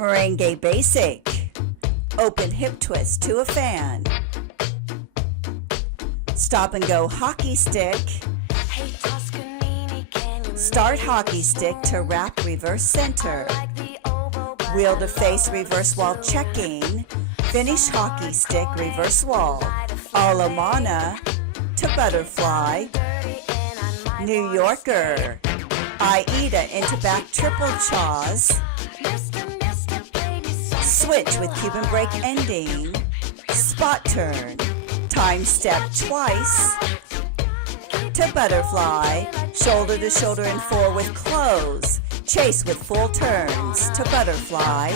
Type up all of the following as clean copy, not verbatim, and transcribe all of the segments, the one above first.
Merengue basic. Open hip twist to a fan. Stop and go hockey stick. Start hockey stick to wrap reverse center. Wheel to face reverse wall checking. Finish hockey stick reverse wall. Alemana to butterfly. New Yorker. Aida into back triple chaws. Switch with Cuban break ending. Spot turn. Time step twice. To butterfly. Shoulder to shoulder and four with close. Chase with full turns to butterfly.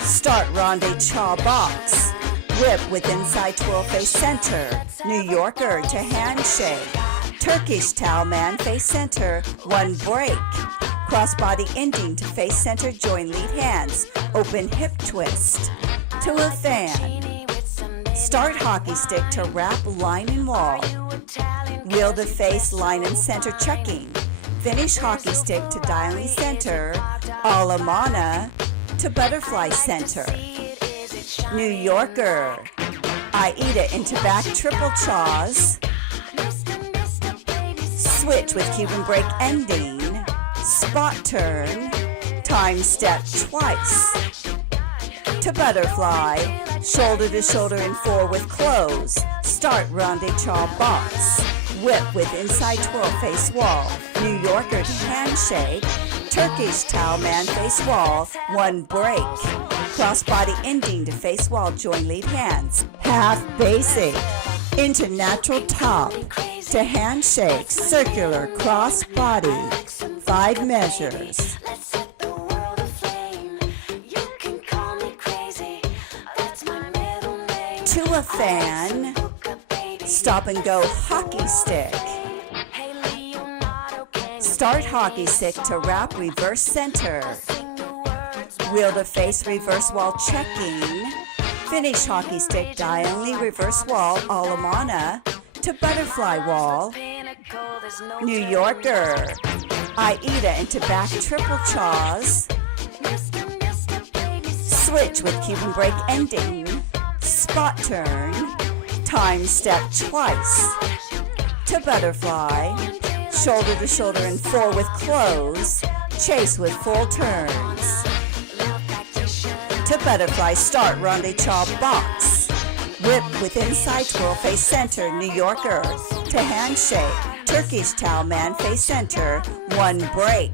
Start ronde-cha box. Whip with inside twirl face center. New Yorker to handshake. Turkish towel man face center. One break. Crossbody ending to face center. Join lead hands. Open hip twist to a fan. Start hockey stick to wrap line and wall. Wheel to face line and center checking. Finish hockey stick to dialing center. Alemana to butterfly center. New Yorker. Aida into back triple chaws. Switch with Cuban break ending. Spot turn. Time step twice. To butterfly. Shoulder to shoulder and four with close. Start ronde-cha box. Whip with inside twirl face wall. New Yorker to handshake. Turkish towel man face wall. One break. Crossbody ending to face wall. Join lead hands. Half basic. Into natural top. To handshake. Circular crossbody. 5 measures. To a fan. Stop and go hockey stick. Start hockey stick to wrap reverse center. Wheel to face reverse wall checking. Finish hockey stick diagonally reverse wall Alemana to butterfly wall. New Yorker. Aida into back triple chaws. Switch with Cuban break ending. Spot turn. Time step twice. To butterfly. Shoulder to shoulder and four with close. Chase with full turns. To butterfly. Start ronde-cha box. Whip with inside twirl face center. New Yorker to handshake. Turkish towel man face center. One break.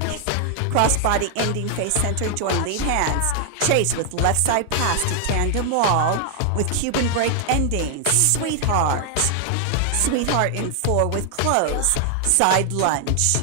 Crossbody ending face center. Join lead hands. Chase with left side pass to tandem wall with Cuban break ending. Sweetheart. Sweetheart in four with close. Side lunge.